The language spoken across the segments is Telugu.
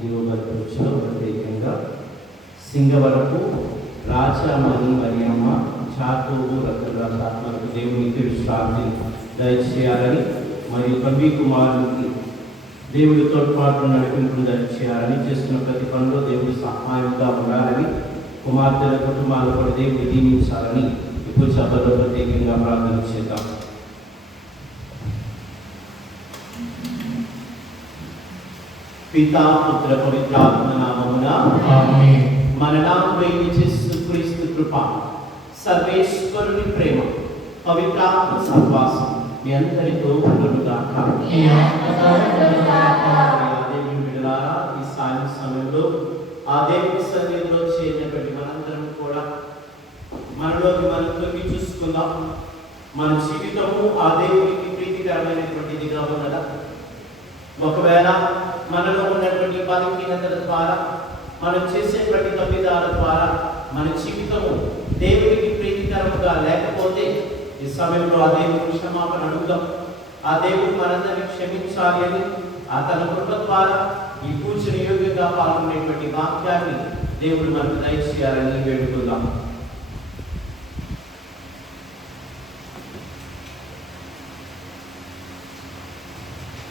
జీవబలిలో ప్రత్యేకంగా సింగవరపు రాజామణి మరియమ్మ చాతూరు రత్నరాజ దేవునికి విశ్రాంతి దయచేయాలని మరియు కవి కుమారునికి దేవుడి తోడ్పాటు నడిపింపును దయచేయాలని చేస్తున్న ప్రతి పనిలో దేవుడి సహాయంగా ఉండాలని కుమార్తెల కుటుంబాలు కూడా దేవుడు దీవించాలని ఇప్పుడు సభలో ప్రత్యేకంగా ప్రార్థన చేద్దాం. పితా పుత్ర పవిత్రాత్మ నామమున యేసు క్రీస్తు కృప. సర్వేశ్వరుని ప్రేమ పవిత్రాత్మ సహవాసం మీ అందరితో ఉండుగాక ఈ సాయం సమయంలో ఆ దేవుని సన్నిధిలో చేరినటువంటి మనందరం కూడా మనలోకి మనం తొంగి చూసుకుందాం. మన జీవితము ఆ దేవునికి ప్రీతికరమైనటువంటిదిగా ఉన్నదా? ఒకవేళ మనలో ఉన్నటువంటి బలహీనతల ద్వారా మనం చేసే ప్రతి తప్పిదాల ద్వారా మన జీవితము దేవునికి ప్రీతికరముగా లేకపోతే ఈ సమయంలో ఆ దేవుని క్షమాపణ అడుగుదాం. ఆ దేవుడు మనందరినీ క్షమించాలి అని ఆ తన కృప ద్వారా ఈ పూజను యోగ్యంగా పాల్గొనేటువంటి వాక్యాన్ని దేవుడు మనకు దయచేయాలని వేడుకుందాం సర్వశక్తి గల సర్వేశ్వరుని చెంతను మీ కృపను నా పాపములను పంచుతున్నాను. వేరైన తలంపు చేతను, వాక్కు చేతను, క్రియ చేతను,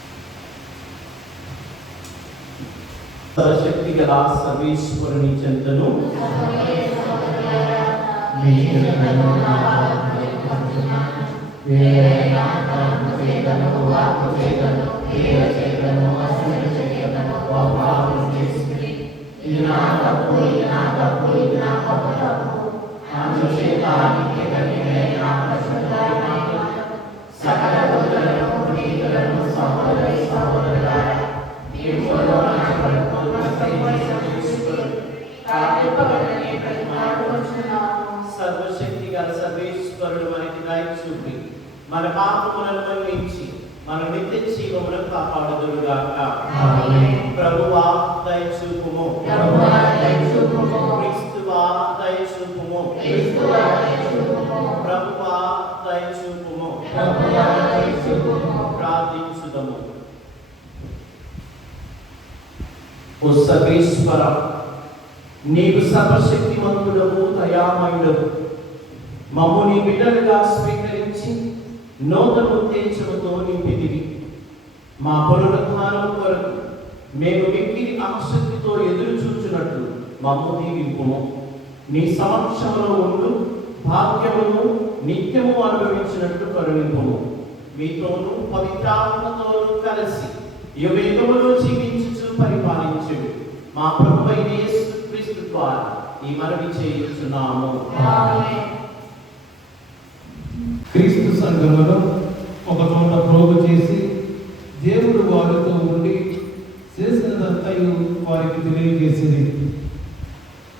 అసలు చేతను, ఓ పాపం చేసుకుని, ఇది నా తప్పు, ఇది నా తప్పు, ఇది నా గొప్ప తప్పు. గల సర్వేశ్వరుని పరిశుద్ధాత్మ సకల సహోదరి సహోదరులారా, సర్వశక్తి గల సర్వేశ్వరుడు మనకి దయ చూపి మన పాపములను మన్నించి మన నిత్య జీవమును కాపాడుదురుగాక. ప్రభువా దయ చూపుము. క్రీస్తువా దయ చూపుము. ప్రభువా దయ చూపుము. ప్రభువా దయ చూపుము. ప్రార్థించుదము ఓ సర్వేశ్వర నీవు సర్వశక్తిమంతుడవు దయామయుడవు. మమ్ము నీ బిడ్డలుగా స్వీకరించి నూతన ఉత్తేజముతో నింపిదివి మా పునరుద్ధానం కొరకు మేము మిక్కిలి ఆసక్తితో ఎదురు చూచినట్లు మమ్ము దీవింపుము. నీ సమక్షంలో ఉండు భాగ్యమును నిత్యము అనుభవించినట్లు కరుణింపుము మీతోనూ పవిత్రాత్మతోనూ కలిసి యుగయుగములో జీవించుచు పరిపాలించు. మా ప్రభువైన యేసు క్రీస్తు ద్వారా ఈ మనవి చేయుచున్నాము. క్రీస్తు సంఘములో ఒక చోట ప్రోగు చేసి దేవుడు వారితో ఉండి చేసినదంతయు వారికి తెలియజేసింది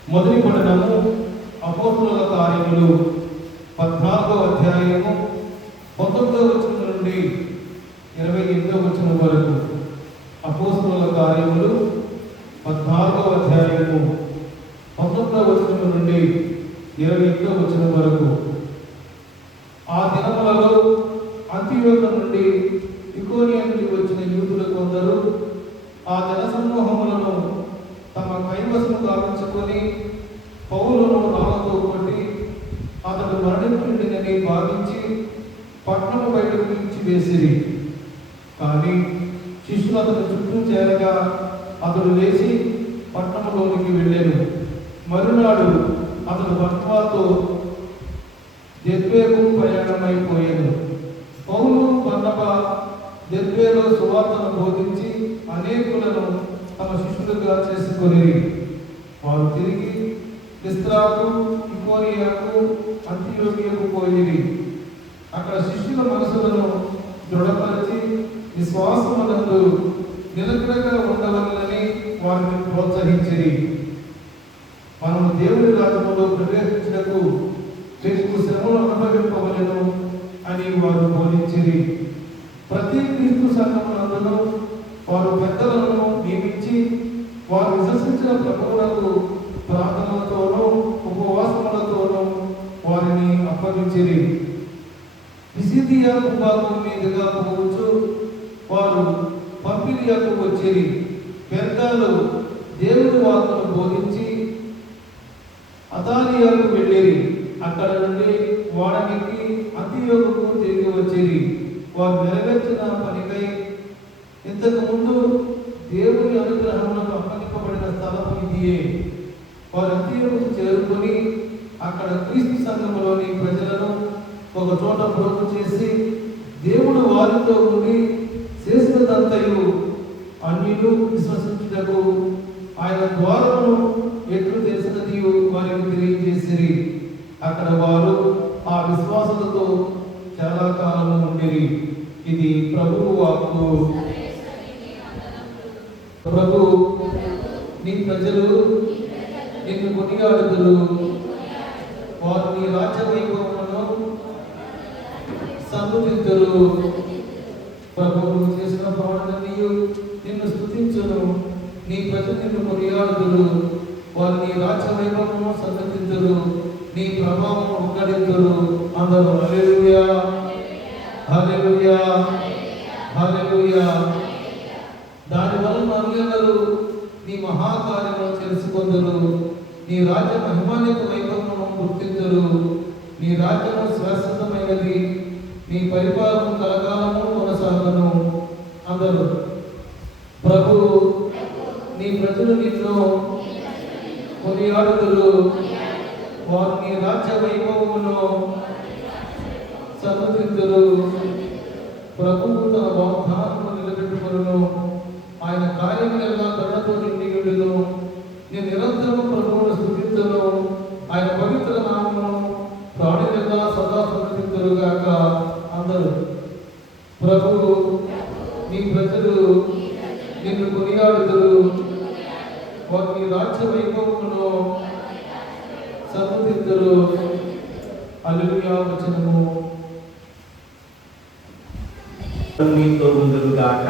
మొదటి పఠనము అపోస్తుల కార్యములు పద్నాలుగో అధ్యాయము ఇరవై ఎనిమిదవ వచనం వరకు సువార్తను బోధించి అనేకులను తమ శిష్యులుగా చేసుకొని వారు తిరిగి ఇస్త్రాకు ఇకోనియాకు అంత్యోగియకు పోయి అక్కడ శిష్యుల మనసులను దృఢపరిచి విశ్వాసమునందు నిలకడగా ఉండవలనని వారిని ప్రోత్సహించి మనము దేవుని రాజ్యములో ప్రవేశించినకు చేసుకు శ్రమలు అనుభవింపవలను. విశ్వసించిన ప్రభువులకు ప్రార్థనలతోనూ ఉపవాసములతోనూ వారిని అప్పగించిరి. విసిదియా భూభాగం మీదుగా పోవచ్చు వారు పంపిలియాకు వచ్చిరి. పెర్గాలు దేవుని వార్తను బోధించి అతాలియాకు వెళ్ళేది అక్కడ నుండి వాడనికి అంత్యోగకు తిరిగి వచ్చేది వారు నెరవేర్చిన పనికై ఇంతకు ముందు స్థలం ఇదియే వారు అంత్యోగకు చేరుకొని అక్కడ క్రీస్తు సంఘములోని ప్రజలను ఒక చోట ప్రోగు చేసి దేవుడు వారితో ఉండి చేసినదంతయు అన్యులు విశ్వసించుటకు ఆయన ద్వారమును ఎట్లు తెలిసినది వారికి తెలియజేసిరి. అక్కడ వారు ఆ విశ్వాసలతో చాలా కాలము ఉండిరి. ఇది ప్రభువు వాక్కు. ప్రభు నీ ప్రజలు నిన్ను కొనియాడుదురు. వారు నీ రాజ్య వైభవమును సన్నుతింతురు ప్రభువు చేసిన ప్రవణనీయు నిన్ను స్తుతించును. నీ ప్రజలు నిన్ను కొనియాడుదురు. వారు నీ రాజ్య వైభవమును సన్నతింతురు నీ ప్రభావం ఒక్కడిద్దరు అందరూ హల్లెలూయా. హల్లెలూయా. హల్లెలూయా. దాని వల్ల మనులందరూ నీ మహాకార్యము తెలుసుకొందరు. నీ రాజ్య మహిమాన్యత వైభవమును గుర్తింతురు నీ రాజ్యము శాశ్వతమైనది. నీ పరిపాలన కలకాలము కొనసాగను అందరూ. ప్రభు నీ ప్రజలు నిన్ను కొనియాడుదురు. వారు నీ రాజ్య వైభవమును సన్నతింతురు ప్రభువు తన వాగ్దానము నిలబెట్టుకొను ఆయన కార్యములెల్లా కరుణతో నిండి ఉండును నేను నిరంతరము ప్రభువును స్థుతించును. ఆయన పవిత్ర నామమును ప్రాణులెల్లా సదా స్థుతింతురుగాక అందరూ. ప్రభువు నీ ప్రజలు నిన్ను కొనియాడుదురు. వారు రాజ్య వైభవమును సన్నతింతురు అల్లుయా వచనము. మీతో ఉందురుగాక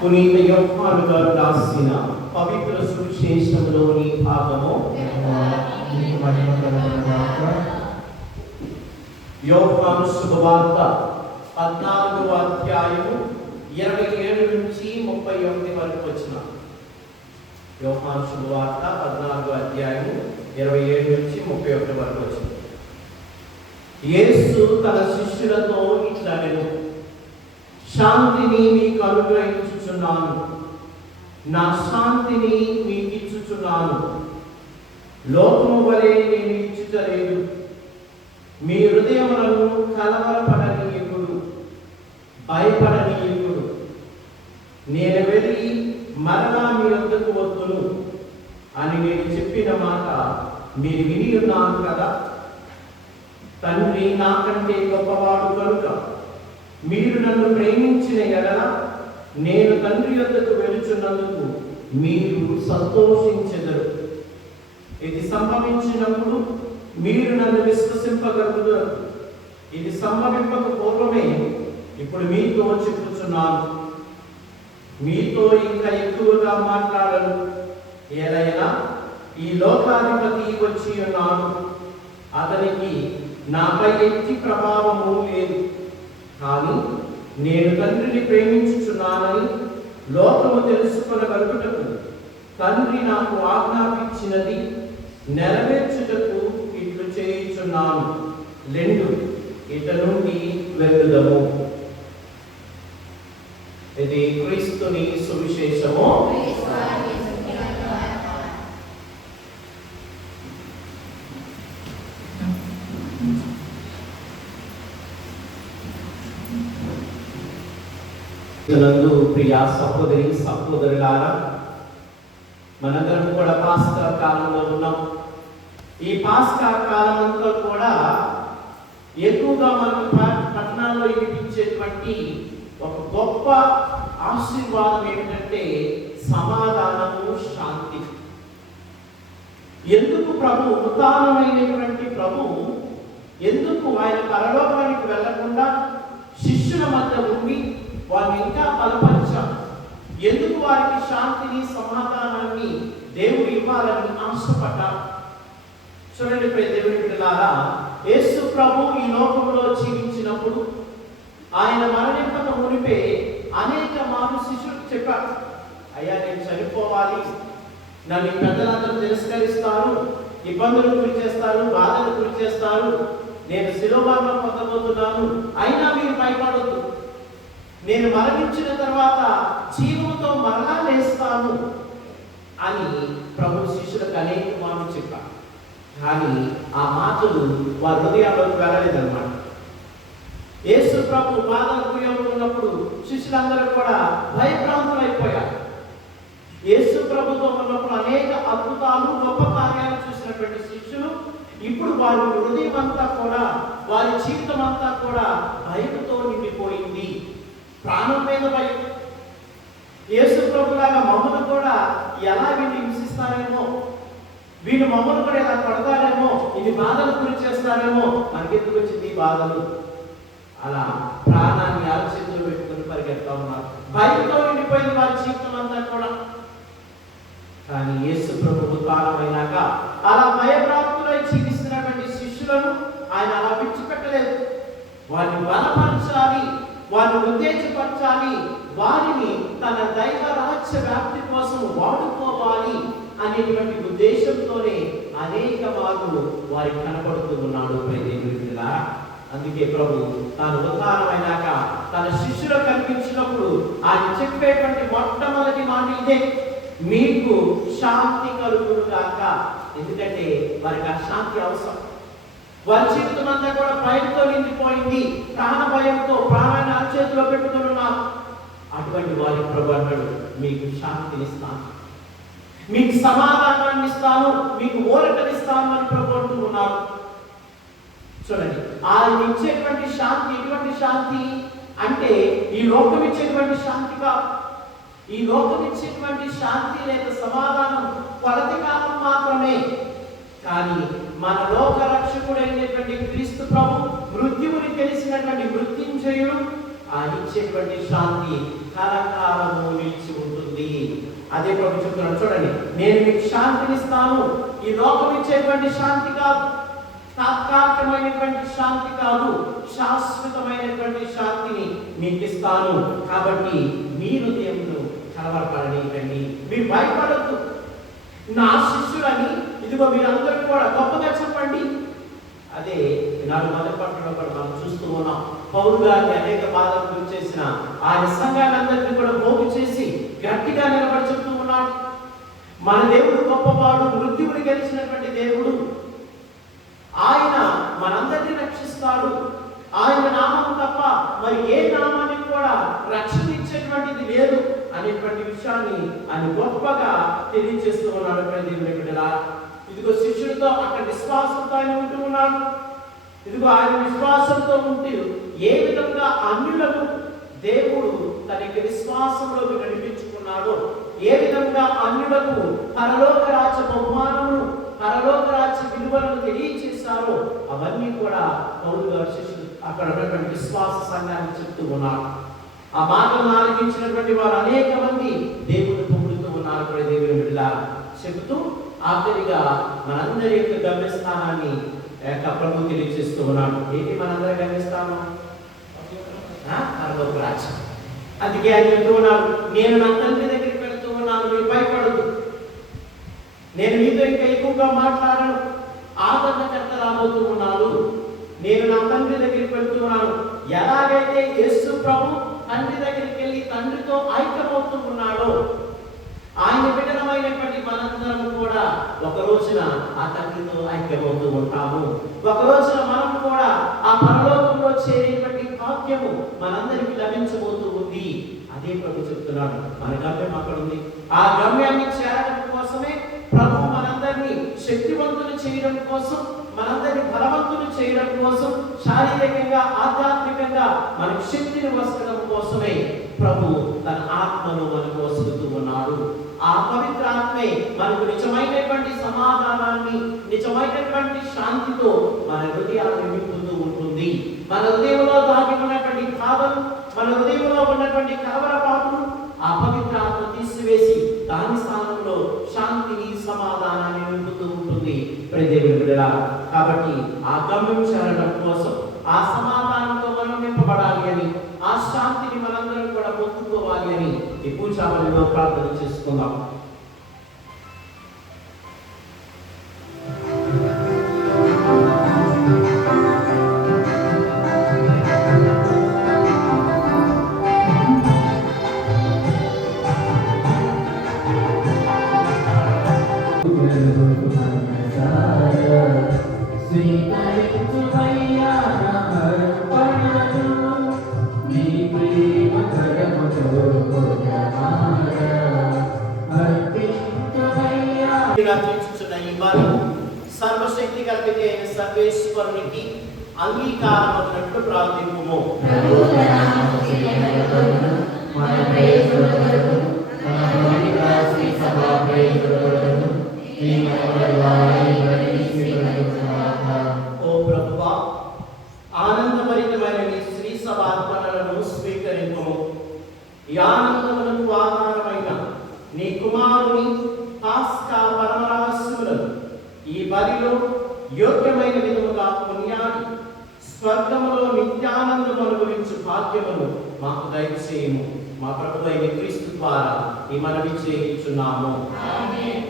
పునీత యోహాను గారు రాసిన పవిత్ర సువిశేషంలోని భాగము నీకు మహిమ కలుగునుగాక. యోహాను శుభవార్త పద్నాలుగవ అధ్యాయము ఇరవై ఏడు నుంచి ముప్పై ఒకటి వరకు వచ్చిన యోహాను శుభవార్త పద్నాలుగో అధ్యాయము ఇరవై ఏడు నుంచి ముప్పై ఒకటి వరకు వచ్చిన యేసు తన శిష్యులతో ఇట్లా నేను శాంతిని మీకు అనుగ్రహించుచున్నాను నా శాంతిని మీకు ఇచ్చుచున్నాను లోకము వలె నేను ఇచ్చుటలేదు. మీ హృదయములను కలవరపడనీయకుడు భయపడనీయకుడు. నేను వెళ్ళి మరలా మీ వద్దకు వద్దును అని నేను చెప్పిన మాట మీరు విని ఉన్నాను కదా? తండ్రి నాకంటే గొప్పవాడు కనుక మీరు నన్ను ప్రేమించిన ఎడలా నేను తండ్రి యొద్దకు వెళుచున్నందుకు మీరు సంతోషించెదరు. ఇది సంభవించినప్పుడు మీరు నన్ను విశ్వసింపగలుగుతారు ఇది సంభవింపక పూర్వమే. ఇప్పుడు మీతో చెప్పుచున్నాను. మీతో ఇంకా ఎక్కువగా మాట్లాడను. ఏదైనా ఈ లోకాధిపతి వచ్చి ఉన్నాను అతనికి నాపై ఎట్టి ప్రభావము లేదు. కానీ నేను తండ్రిని ప్రేమించుచున్నానని లోకము తెలుసుకొనగలుగుటకు తండ్రి నాకు ఆజ్ఞాపించినది నెరవేర్చుటకు ఇట్లు చేయుచున్నాను. లెండు ఇట నుండి వెళ్ళుదము ఇది క్రీస్తుని సువిశేషము. నందు ప్రియ సహోదరి సహోదరులారా మనందరం కూడా పాస్కా కాలంలో ఉన్నాం. ఈ పాస్కా కాలం కూడా ఎక్కువగా మనకు పట్టణాల్లో వినిపించేటువంటి ఒక గొప్ప ఆశీర్వాదం ఏమిటంటే సమాధానము శాంతి. ఎందుకు ప్రభు ఉదాహరణమైనటువంటి ప్రభు? ఎందుకు ఆయన పరలోకానికి వెళ్ళకుండా శిష్యుల మధ్య ఉండి వారిని ఇంకా బలపరిచారు ఎందుకు వారికి శాంతిని సమాధానాన్ని దేవుడు ఇవ్వాలని ఆశపడ్డారు చూడండి ప్రియ దేవుని బిడ్డలారా యేసు ప్రభు ఈ లోకంలో జీవించినప్పుడు ఆయన మరణింపక మునిపే అనేక మాను శిష్యు చెప్పారు అయ్యా నేను చనిపోవాలి. నన్ను పెద్దలందరూ తిరస్కరిస్తారు ఇబ్బందులు గురి చేస్తారు బాధలు గురి చేస్తారు. నేను శిలోభాగం పొందబోతున్నాను. అయినా మీరు భయపడొద్దు. నేను మరణించిన తర్వాత జీవంతో మరలా లేస్తాను అని ప్రభు శిష్యులకు అనేక మాటలు చెప్పారు. కానీ ఆ మాటలు వారి హృదయాల్లోకి వెళ్ళలేదన్నమాట. యేసు ప్రభు పాదాలు ఉన్నప్పుడు శిష్యులందరూ కూడా భయభ్రాంతులు అయిపోయారు. యేసు ప్రభుతో ఉన్నప్పుడు అనేక అద్భుతాలు గొప్ప కార్యాలు చూసినటువంటి శిష్యులు ఇప్పుడు వారి హృదయం అంతా కూడా వారి జీవితం అంతా కూడా భయంతో నిండిపోయింది. ప్రాణం మీద భయం యేసు ప్రభులాగా మమ్మల్ని కూడా ఎలా వీళ్ళు హింసిస్తారేమో వీళ్ళు మమ్మల్ని కూడా ఎలా కొడతారేమో ఇది బాధలు గురి చేస్తారేమో మనకెందుకు వచ్చింది ఈ బాధలు? అలా ప్రాణాన్ని ఆలోచించలు పెట్టుకుని పరిగెడతా ఉన్నారు. భయంతో నిండిపోయింది వారి జీవితం అంతా కూడా. కానీ యేసు ప్రభు కాలమైనాక అలా భయప్రాప్తులై జీవిస్తున్నటువంటి శిష్యులను ఆయన అలా విడిచిపెట్టలేదు. వారిని బలపరచాలి వారిని ఉత్తేజపరచాలి వారిని తన దైవ రాజ్య వ్యాప్తి కోసం వాడుకోవాలి అనేటువంటి ఉద్దేశంతోనే అనేక మార్లు వారికి కనబడుతూ ఉన్నాడు. అందుకే ప్రభు తాను ఉత్థానమైనాక తన శిష్యులు కనిపించినప్పుడు ఆయన చెప్పేటువంటి మొట్టమొదటి మాట ఇదే. మీకు శాంతి కలుగును కాక ఎందుకంటే వారికి ఆ శాంతి అవసరం. వారి జీవితం అంతా కూడా భయంతో నిండిపోయింది. ప్రాణ భయంతో ప్రాణాన్ని అరచేతిలో పెట్టుకుని ఉన్నారు అటువంటి వారి ప్రభు అన్నాడు మీకు శాంతినిస్తాను. మీకు సమాధానాన్ని ఇస్తాను మీకు ఓరటనిస్తాను అని ప్రభు అంటూ ఉన్నారు. చూడండి ఆయన ఇచ్చేటువంటి శాంతి ఎటువంటి శాంతి అంటే ఈ లోకం ఇచ్చేటువంటి శాంతి కాదు. ఈ లోకం ఇచ్చేటువంటి శాంతి లేదా సమాధానం కొలది కాలం మాత్రమే. కానీ మన లోక రక్షకుడైనటువంటి క్రీస్తు ప్రభు మృత్యువుని తెలిసినటువంటి మృత్యుంజయుడు ఇచ్చేటువంటి శాంతి కాలకాలము నిలిచి ఉంటుంది. అదే ప్రభు చెప్తున్నాడు. చూడండి నేను మీకు శాంతినిస్తాను. ఈ లోకం ఇచ్చేటువంటి శాంతి కాదు. తాత్కాలికమైనటువంటి శాంతి కాదు. శాశ్వతమైనటువంటి శాంతిని మీకు ఇస్తాను కాబట్టి మీరు దేవుడు కలవరపడనీయండి. మీరు భయపడద్దు. నా శిష్యులని ఇదిగో మీరందరూ కూడా గొప్పగా చెప్పండి. అదే నాలుగు మొదటి పట్టణంలో కూడా మనం చూస్తూ ఉన్నాం. పౌరు గారిని అనేక బాధలు గురి చేసిన ఆయన సంఘాలందరినీ కూడా పోగు చేసి గట్టిగా నిలబడి చెప్తూ ఉన్నాడు. మన దేవుడు గొప్పవాడు మృత్యువుని గెలిచినటువంటి దేవుడు. ఆయన మనందరినీ రక్షిస్తాడు. ఆయన నామం తప్ప మరి ఏ నామానికి కూడా రక్షణ ఇచ్చేటువంటిది లేదు అనేటువంటి విషయాన్ని ఆయన గొప్పగా తెలియజేస్తూ ఉన్నాడు. దేవుని బిడ్డలా ఇదిగో శిష్యుడితో అక్కడ విశ్వాసంతో ఆయన ఉంటూ ఉన్నాడు. ఇదిగో ఆయన విశ్వాసంతో ఉంటూ ఏ విధంగా అన్యులకు దేవుడు తన యొక్క విశ్వాసంలోకి నడిపించుకున్నాడో ఏ విధంగా అన్యులకు పరలోక రాజ్య బహుమానమును పరలోక రాజ్య విలువలను తెలియచేశారో అవన్నీ కూడా పౌరు గారు శిష్యులు అక్కడ ఉన్నటువంటి విశ్వాస సంఘాన్ని చెప్తూ ఉన్నారు. ఆ మాటలను ఆలకించినటువంటి వారు అనేక మంది దేవుని పొగుడుతూ ఉన్నారు కూడా దేవుని బిడ్డ చెబుతూ ఆఖరిగా మనందరి యొక్క గమ్యస్థానాన్ని యొక్క ప్రభు తెలియజేస్తూ ఉన్నాడు. ఏంటి మనందరి గమ్యస్థానం? ఆ? పరలోక అందుకే ఆయన చెప్తూ ఉన్నారు నేను నా తండ్రి దగ్గరికి వెళుతూ ఉన్నాను మీరు భయపడదు నేను మీతో ఇంకా ఎక్కువగా మాట్లాడను. ఆదరణకర్త రాబోతూ ఉన్నాను నేను నా తండ్రి దగ్గరికి వెళ్తూ ఉన్నాను. ఎలాగైతే యేసు ప్రభు తండ్రి దగ్గరికి వెళ్ళి తండ్రితో ఐక్యమవుతూ ఉన్నాడో ఆయన బిడ్డలమైనటువంటి మనందరం కూడా ఒక రోజున ఆ తండ్రితో ఐక్యమవుతూ ఉంటాము. ఒక రోజున మనం కూడా ఆ పరలోకంలో చేరేటువంటి భాగ్యము మనందరికి లభించబోతూ ఉంది. అదే ప్రభు చెప్తున్నాడు. మన గమ్యం అక్కడ ఉంది. ఆ గమ్యాన్ని చేరడం కోసమే ప్రభు మనందరినీ శక్తివంతులు చేయడం కోసం మనందరినీ బలవంతులు చేయడం కోసం శారీరకంగా ఆధ్యాత్మికంగా మనకు శక్తిని వసడం కోసమే ప్రభు తన ఆత్మను మనకు వసులుతూ ఉన్నాడు ఆ పవిత్ర ఆత్మే మనకు నిజమైనటువంటి సమాధానాన్ని నిజమైనటువంటి శాంతితో మన హృదయాలను నింపుతూ ఉంటుంది. మన హృదయంలో దాగి ఉన్నటువంటి కావలు మన హృదయంలో ఉన్నటువంటి కలవరపాటును ఆ పవిత్ర ఆత్మ తీసివేసి దాని స్థానంలో శాంతిని సమాధానాన్ని నింపుతూ ఉంటుంది. ప్రదేవుని కాబట్టి ఆ గమ్యం చేరడం కోసం ఆ సమాధానంతో మనం నింపబడాలి అని ఆ ఈ మనవల ద్వారా ఈ బలిని స్వీకరించుగాక. ఓ ప్రభువా ఆనందభరితమైన నీ శ్రీ సభార్పణలను స్వీకరింపము ఈ ఆనందములకు ఆధారమైన నీ కుమారుని పాస్కా పరమరహస్యములను ఈ బలిలో యోగ్యమైన విధముగా పుణ్యాన్ని స్వర్గములో నిత్యానందం అనుభవించు భాగ్యమును మాకు దయచేయము మా ప్రభు అయిన క్రీస్తు ద్వారా ఈ మనవి చేయించున్నాము ఆమేన్.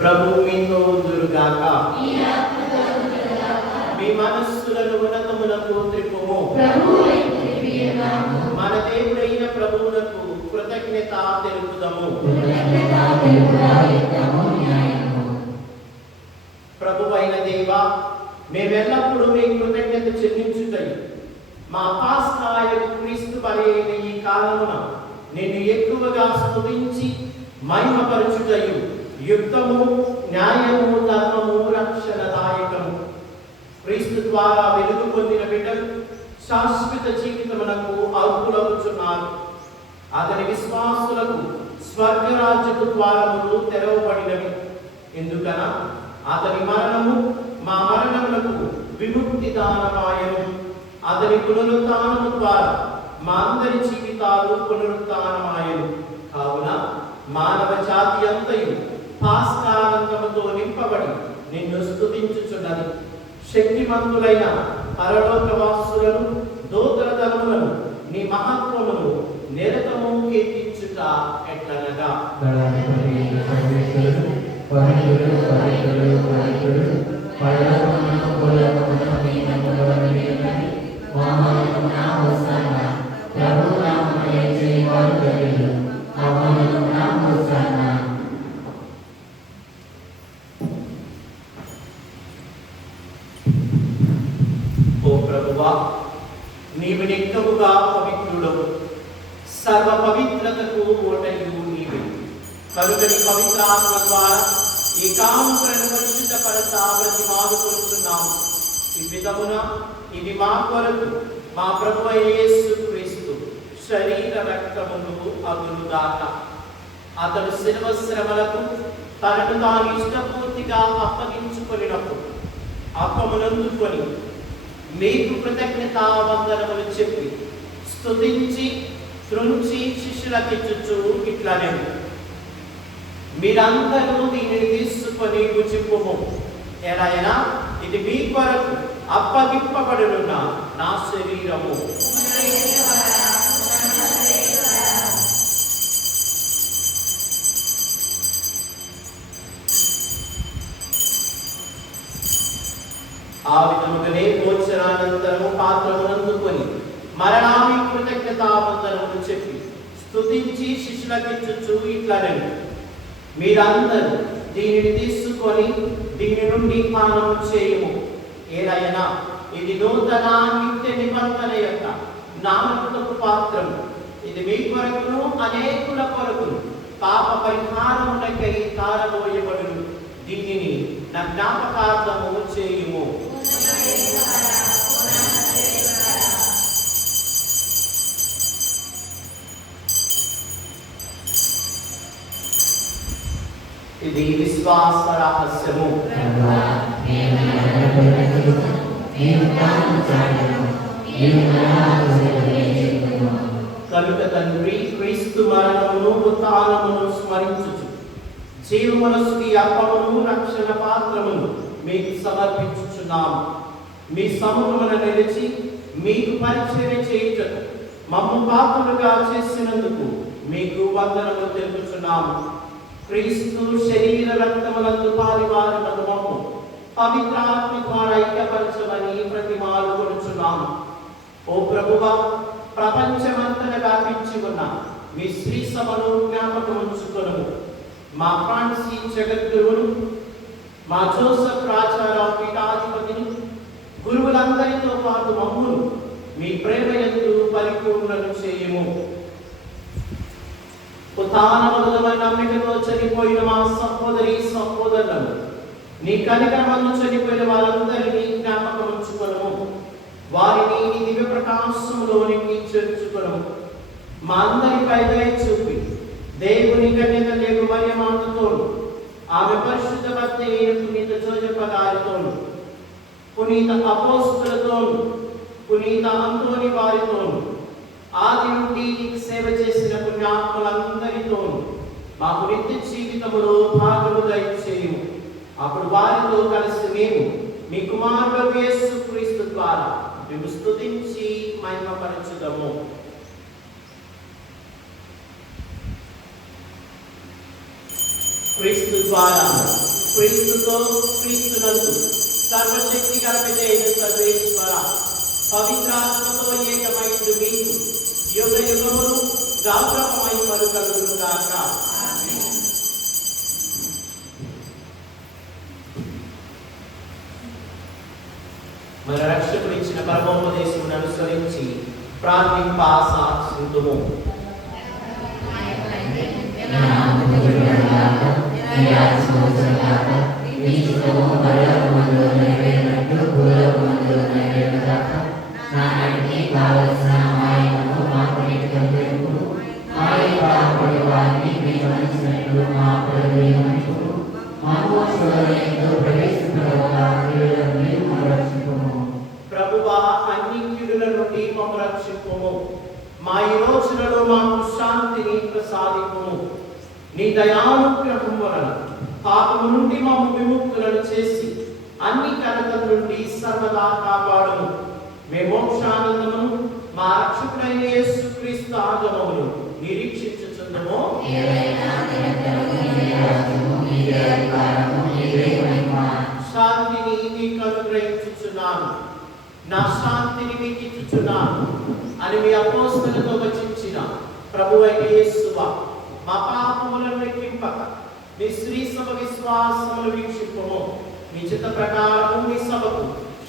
ప్రభు మీతో దురుగాక ఈ ఆత్మతో ఉండుగాక. మీ మనస్సులను ఉన్నతములకు త్రిప్పుము ప్రభు వైపు తిరిగినాము. మన దేవుడైన ప్రభువులకు కృతజ్ఞత తెలుపుదము ప్రభువైన దేవ మేమెల్లప్పుడూ మీ కృతజ్ఞత చెల్లించుటై మా పాస్కాయకు క్రీస్తు బలి అయిన ఈ కాలమున నేను ఎక్కువగా స్తుతించి మహిమపరచుటయు యుక్తము న్యాయము ధర్మము రక్షణదాయకము. క్రీస్తు ద్వారా వెలుగు పొందిన బిడ్డలు శాశ్వత జీవితమునకు అర్హులవుతున్నారు అతని విశ్వాసులకు స్వర్గరాజ్యపు ద్వారములు తెరవబడినవి. ఎందుకన? అతని మరణము మా మరణములకు విముక్తి దానమాయను. అతని పునరుత్నము ద్వారా మా అందరి జీవితాలు పునరుత్నమాయను. కావున మానవ జాతి అంతయు పాస్కానందముతో నింపబడి నిన్ను స్థుతించుచున్నది శక్తిమంతులైన పరలోకవాసులను దూతరధనములను నీ మహత్వమును నిరతము కీర్తించుట ఎట్లనగా పవిత్రుడు, పవిత్రుడు, పవిత్రుడు, పరలోకమున నామమున ధన్యులు. మహోన్నతమున హోసన్న. ఓ ప్రభువా నీవు నిక్కముగా పవిత్రుడవు సర్వ పవిత్రతకు ఓటయు నీవే కనుకని పవిత్రాత్మ ద్వారా ఈ కాములను కాబట్టి బ్రతిమాలుకొనుచున్నాము ఈ విధమున ఇది మా కొరకు మా ప్రభు యేసు క్రీస్తు శరీర రక్తమును అగులుదాక అతడు శిల్వ శ్రమలకు తనను తాను ఇష్టపూర్తిగా అప్పగించుకొనినప్పుడు అప్పమునందుకొని మీకు కృతజ్ఞత వందనములు చెప్పి స్తుతించి త్రుంచి శిష్యులకిచ్చుచు ఇట్లానే మీరందరూ దీనిని తీసుకొని భుజింపుము ఎలాగైనా ఇది మీ కొరకు అప్పగింపబడునున్న నా శరీరము. ఆ విధముగానే భోజనానంతరము పాత్రమునందుకొని మరణామి కృతజ్ఞతావంతరము చెప్పి స్తుతించి శిష్యులకిచ్చుచు ఇట్లనే మీరందరూ దీనిని తీసుకొని దీని నుండి పానం చేయము. ఏదైనా ఇది నూతన నిత్య నిబంధన యొక్క నామకపు పాత్రము. ఇది మీ కొరకును అనేకుల కొరకును. పాప పరిహారములకై తారబోయబడును. దీనిని నా జ్ఞాపకార్థము చేయుము. ఇది విశ్వాస రహస్యము కనుక తండ్రి క్రీస్తు మరణమును ఉత్థానమును స్మరించుచు. జీవమనస్కి అప్పమును రక్షణ పాత్రమును మీకు సమర్పించుచున్నాము. మీ సమూహమున నిలిచి మీకు పరిచర్య చేయుటకు మమ్మ పాపులుగా చేసినందుకు మీకు వందనము తెలుపుచున్నాము. క్రీస్తు శరీర రక్తములందు పాలివారి మధుమము పవిత్రాత్మ ద్వారా ఐక్యపరచమని ప్రతిమాలు కొనుచున్నాము ఓ ప్రభువ ప్రపంచమంతట వ్యాపించి ఉన్న మీ శ్రీ సభను జ్ఞాపకం ఉంచుకొను మా ఫ్రాన్సీ జగద్గురువును మా జోసఫ్ రాజారావు పీఠాధిపతిని గురువులందరితో పాటు మమ్మును మీ ప్రేమ ఎందు పరిపూర్ణను చేయము. ఉత్థాన మొదలమైన నమ్మికతో చనిపోయిన మా సహోదరి సహోదరులను నీ కనికరమందు చనిపోయిన వారందరినీ జ్ఞాపకం ఉంచుకొనము. వారిని నీ దివ్య ప్రకాశములోనికి చేర్చుకొనము. మా అందరిపై దయ చూపి దేవుని కన్యక లేకు మరియమాతతోను ఆమె పరిశుద్ధ భక్తి పునీత జోజప్ప గారితోను పునీత అపోస్తులతోను పునీత అంతోని వారితోను ఆది నుండి సేవ చేసిన పుణ్యాత్ములందరూ మాకు నిత్య జీవితములో భాగము దయచేయు అప్పుడు వారితో కలిసి మేము మీ కుమారుడు యేసు క్రీస్తు ద్వారా మేము స్థుతించి మహిమపరచుదము. క్రీస్తు ద్వారా క్రీస్తుతో క్రీస్తునందు సర్వశక్తి కల్పితైన సర్వేశ్వర పవిత్రాత్మతో ఏకమైన మీకు. యుగ యుగములు గౌరవమై మరుకలుగును గాక మన రక్షకుడు ఇచ్చిన పరమోపదేశమును అనుసరించి ప్రార్థింపాసాక్షిందుము మాకు రోజులలో మాకు శాంతిని ప్రసాదింపుము నీ దయానుగ్రహం వలన పాపము నుండి మాము విముక్తులను చేసి అన్ని కలతల నుండి సర్వదా కాపాడము. మే మోక్షానందము మా రక్షకుడైన యేసుక్రీస్తు ఆగమమును నిరీక్షించుచుందము శాంతిని మీకు అనుగ్రహించుచున్నాను. నా శాంతిని మీకు ఇచ్చుచున్నాను. అని మీ అపోస్తులతో వచ్చిన ప్రభు అయిన యేసువ మా పాపములను లెక్కింపక మీ శ్రీ సభ విశ్వాసములు వీక్షింపము. మీ చిత్త ప్రకారము మీ సభకు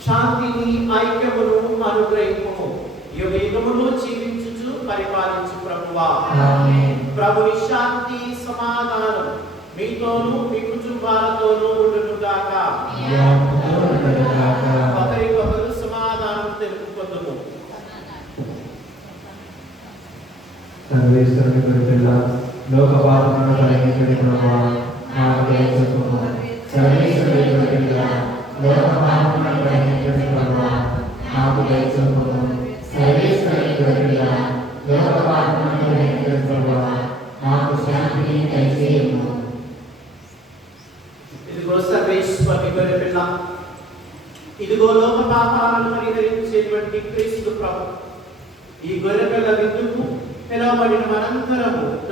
శాంతిని ఐక్యమును అనుగ్రహింపము. యుగ యుగములు జీవించుచు పరిపాలించు ప్రభువా. ప్రభుని శాంతి సమాధానం మీతోనూ మీ కుటుంబాలతోనూ ఉండును గాక సర్వేశ్వరుని గురిపిల్ల లోక పాపములను కలిగించని ప్రభా మాకు దయచూపుము సర్వేశ్వరుని గురిపిల్ల లోక పాపములను కలిగించని ప్రభా మాకు లోక ప్రభా. మాకు శాంతిని దయచేయము ఇదిగో సర్వేశ్వరి ఇదిగో లోక పాపాలను పరిహరించేటువంటి క్రీస్తు ప్రభు ఈ గొర్రె ಶ್ರೀರಾಮಲಿಂಗನಂತರವು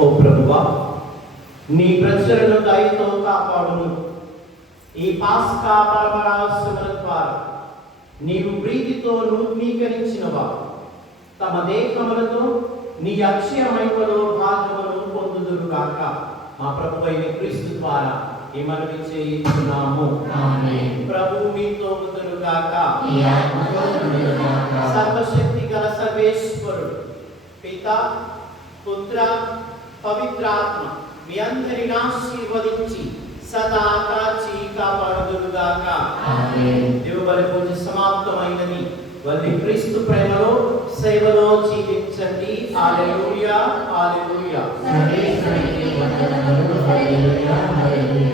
ఓ ప్రభువా నీ ప్రజలను దయతో కాపాడును ఈ పాస్కా పరమరాశముల ద్వారా నీవు ప్రీతితో నూతనీకరించినవా? తమ దేహములతో నీ అక్షయ మహిమలో భాగమును పొందుదురుగాక మా ప్రభు అయిన క్రీస్తు ద్వారా ఈ మనవి చేయించున్నాము. ప్రభు మీతో ఉందురుగాక. సర్వశక్తి గల సర్వేశ్వరుడు పిత పుత్ర పవిత్రాత్మ మీ అందరిని ఆశీర్వదించి సదా కాచి కాపాడుదురుగాక ఆమేన్. దేవుబలి పూజ సమాప్తమైనది వల్లి క్రీస్తు ప్రేమలో సేవలో జీవించండి హల్లెలూయా హల్లెలూయా సర్వేశ్వరునికి వందనములు. హల్లెలూయా, హల్లెలూయా.